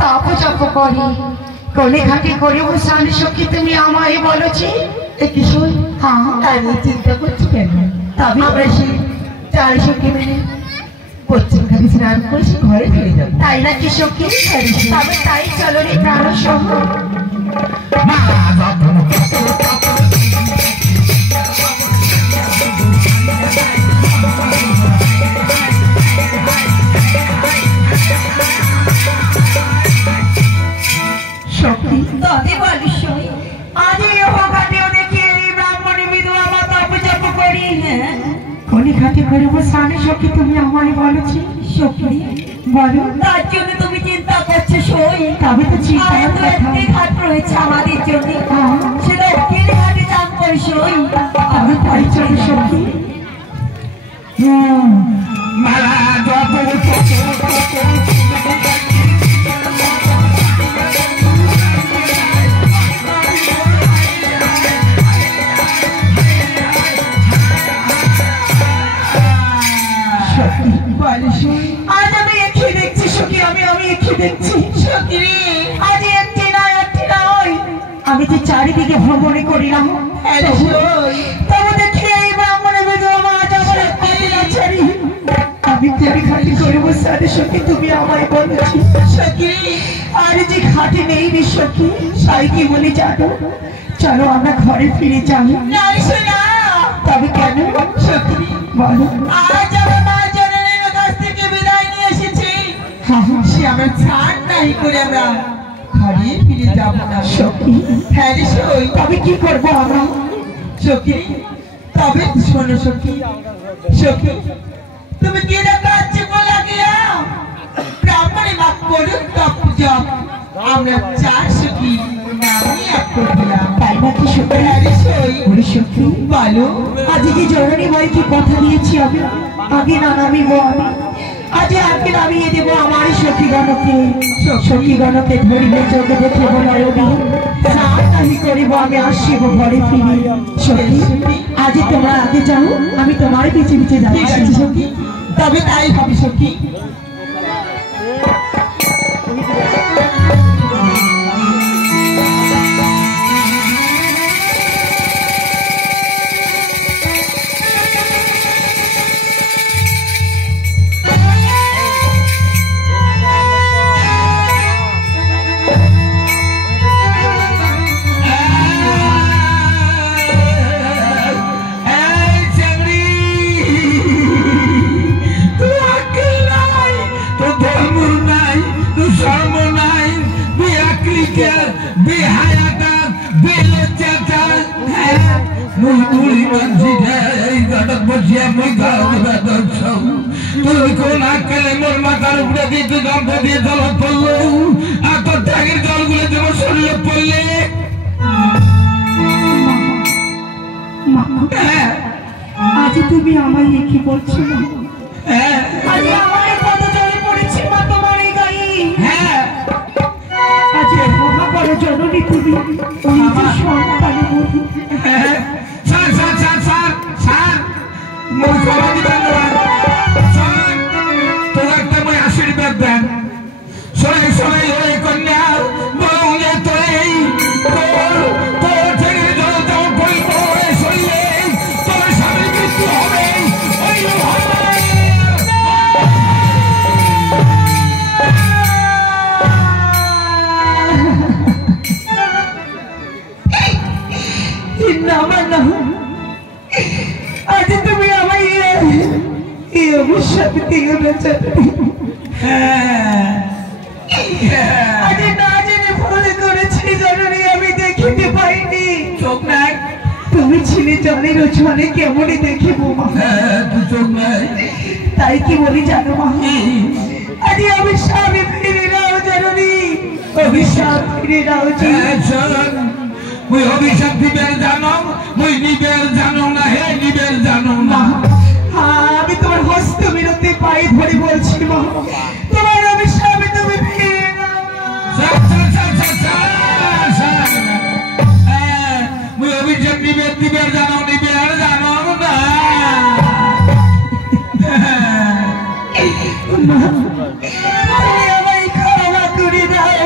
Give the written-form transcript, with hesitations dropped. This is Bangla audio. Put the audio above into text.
তাপ জপ করি কোনে ঘাটে করিব স্নান সখী তুমি আমায় বলেছি কি শুন। হ্যাঁ আমি চিন্তা করছি কেন তবে আমরা সেই চার সখী মিলে পশ্চিম ঘাটে স্নান করে ঘরে ফিরে যাবো তাই নাকি সখী? তবে তাই চলো রে প্রাণ সহ। তুমি আমায় বলেছি সখী বলো তার জন্য তুমি চিন্তা করছো সই তবে তো ঘাট রয়েছে আমাদের জন্য সেটা ঘাটে চান করে সই তবে তাই চলে সখী। আজ আমি একই দেখছি সখী আমি একই দেখছি সখী আজ একটি নয় আমি যে চারিদিকে ভ্রমণে করিলাম তবে দেখি এই ব্রাহ্মণের বিধবা মা আমার ছাড়ি আমি তুমি খাটি করবো সাথে সখী তুমি আমায় বলেছি সখী আর যে খাটি নেই রে সখী সাই কি বলে জানো চলো আমরা ঘরে ফিরে যাবো। তবে কেন সখী বলো? আজ আমার মা জননীর কাছ থেকে বিদায় নিয়ে এসেছি সে আমার ছাড় নাই করে আমরা ঘরে ফিরে যাব না সখী। হ্যাঁ রে সই তবে কি করবো আমরা সখী? তবে শোনো সখী তুমি কি দেখাচ্ছি বলা গিয়া ব্রাহ্মণে মাপ করুন তপ জপ আমরা চার সখী নামই এক করে দিলাম তাই নাকি সখী? হ্যাঁ রে সই সখী বলো আজ যে জননী ভাইকে কথা দিয়েছি আমি আগে না নামিব আমি আজ আগে নামিয়ে দেব আমার সখীগণকে ধরিলে চোখে দেখে বলবি নাহি করিব আমি আসিব ঘরে ফিরে সখী আজ তোমরা আগে যাও আমি তোমার পিছে পিছে যাচ্ছি সখী। তবে তাই হবে সখী। তুমি কোন আকালে মোর মাথার উপরে দিয়ে জল দিয়ে জল পড়লো আর তোর ত্যাগের জলগুলো যেমন শরীরে পড়লে আজ তুমি আমায় কি বলছো? আজ আমায় কত জলে পড়েছি মা তোমার এই গায়ে। আজ ক্ষমা করো জননী তুমি সন্তানের মতো। স্যার মোর ক্ষমা দিবেন না তোর একটা মই আশীর্বাদ দেন শোনাই হয়ে কন্যা বলে তোর থেকে জল যেমন পড়ব শরীরে তোর স্বামীর মৃত্যু হবে আজ তুমি আমায় এই অভিশাপ দিও না আজ না জেনে ভুল করেছি জননী আমি দেখিতে পাইনি চোখ নাই তুমি ছিলে জলের ওছনে কেমনই দেখিব মা চোখ নাই তাই কি বলি জানো মা আজ অভিশাপ ফিরে নাও জননী অভিশাপ ফিরে নাও মুই অভিশাপ দিবের জানো মুই নিবের জানো না হে নিবের জানো না আমি তোমার হস্ত বিরতি পাই ধরে বলছি মা তোমার অভিশাপে তুমি ফিরে নাও মুই অভিশাপ দিবের জানো নিবের জানো না আমায় ক্ষমা করে দাও